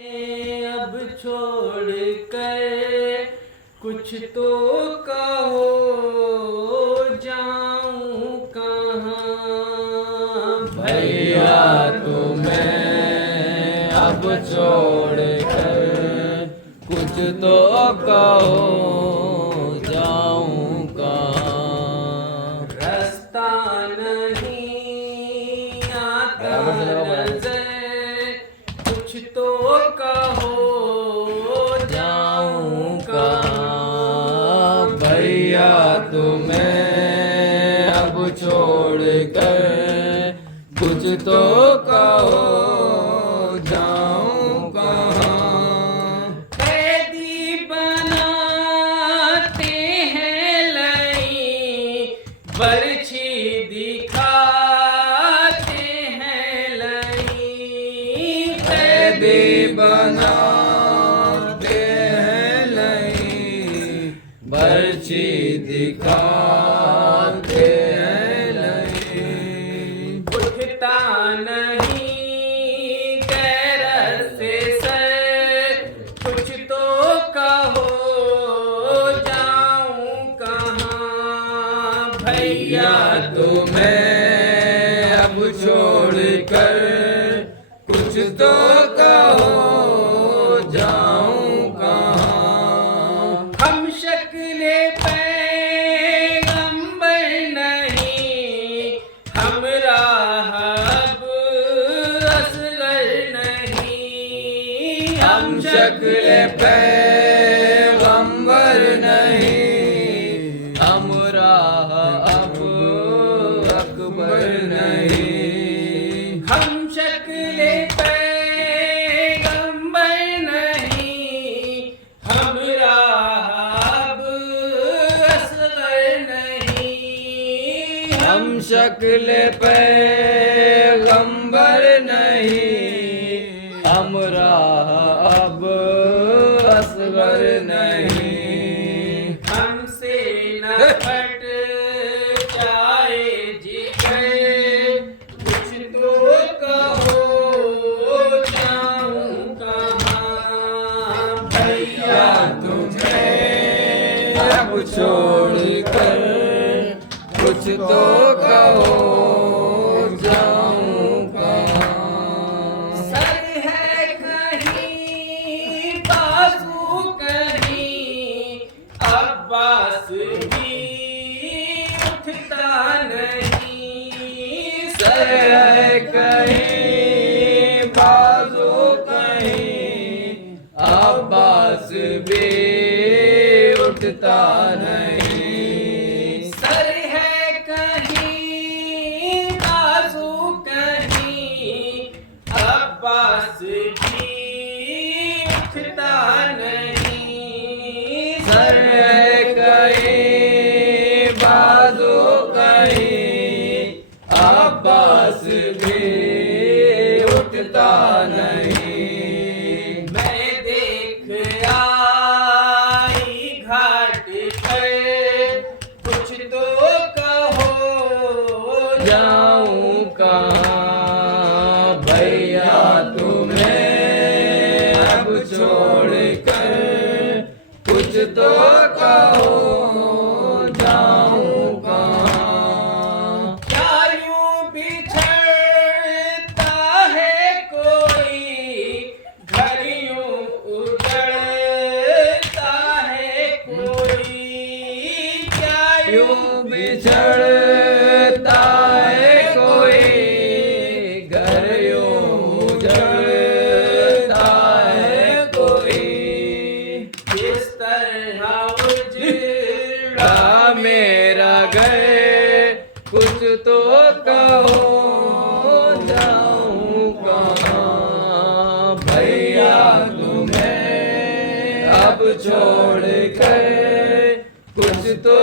अब छोड़ कर कुछ तो कहो, जाऊं कहाँ भैया तुम्हें अब छोड़ कर कुछ तो कहो, जाऊं कहाँ। रास्ता नहीं आता नजर, कुछ तो कहो, जाऊं कहाँ। भैया तुम्हें अब छोड़ कर कुछ तो कहो, जाऊं कहाँ। कैदी बनाते हैं लई, बरछी दिखाते हैं लई। कैदी बनाते हैं लई, बरछी दिखाते हैं लई। उठता नहीं गैरत से सर, कुछ तो कहो, जाऊं कहाँ भैया तुम्हें अब छोड़ कर कुछ तो कहो, जाऊं कहाँ। हम शक्ले पैगंबर नहीं, हम राहब असगर नहीं। हम शक्ल पैगंबर नहीं, हम राह अब अकबर नहीं। हम शक्ले पैगंबर नहीं, हम राहब असगर नहीं। हम शक्ल पैगंबर नहीं, हम राह अब असगर नहीं। हमसे न फट जाए जिगर, कुछ तो कहो, जाऊं कहाँ भैया तुम्हें अब छोड़ कर कुछ तो कहो, जाऊं कहाँ। सर है कहीं बाजू कहीं, अब्बास भी उठता नहीं। सर है कहीं बाजू कहीं, अब्बास भी उठता नहीं। सर है कहीं बाजू कहीं, अब्बास भी उठता नहीं। सर है कहीं बाजू कहीं, अब्बास भी उठता नहीं। मैं देख आई घाट पर, कुछ तो कहो, जाऊं कहाँ। भैया तुम्हें अब छोड़ कर कुछ तो कहो, जाऊं कहाँ। क्या यूं बिछड़ता है कोई, घर यूं उजड़ता है कोई। क्या यूं बिछड़ता है कोई, घर यूं उजड़ता है कोई। इस तरह उजड़ा मेरा घर कुछ तो कहो, जाऊं कहाँ। भैया तुम्हें अब छोड़ कर कुछ तो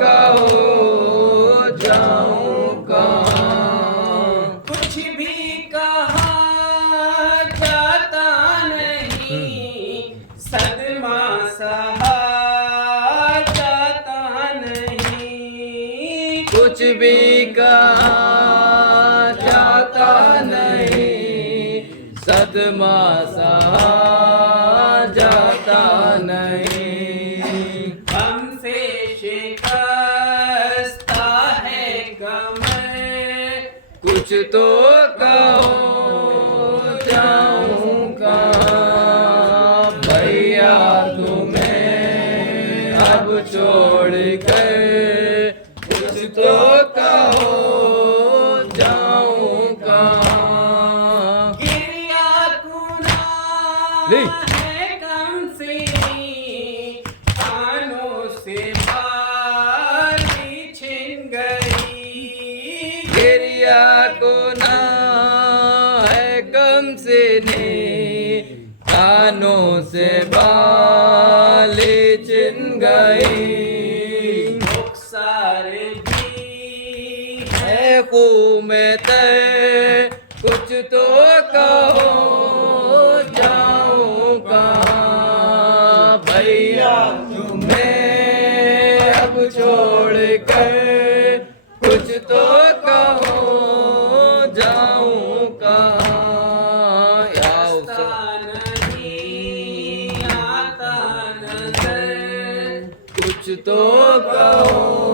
कहो, जाऊं कहाँ। कुछ भी कहा जाता नहीं, सदमा सहा जाता नहीं। कुछ भी कहा जाता नहीं, सदमा सहा ले। है कमसिनी कानों से बाली छिन गई। गिरिया को ना है कम से ने कानों से बाली छिन गई। रुखसार भी है खूह में तय कुछ तो कहो जाऊं कहाँ भैया तुम्हें अब छोड़ कर कुछ तो कहो जाऊं कहाँ रास्ता नहीं आता नजर। कुछ तो कहो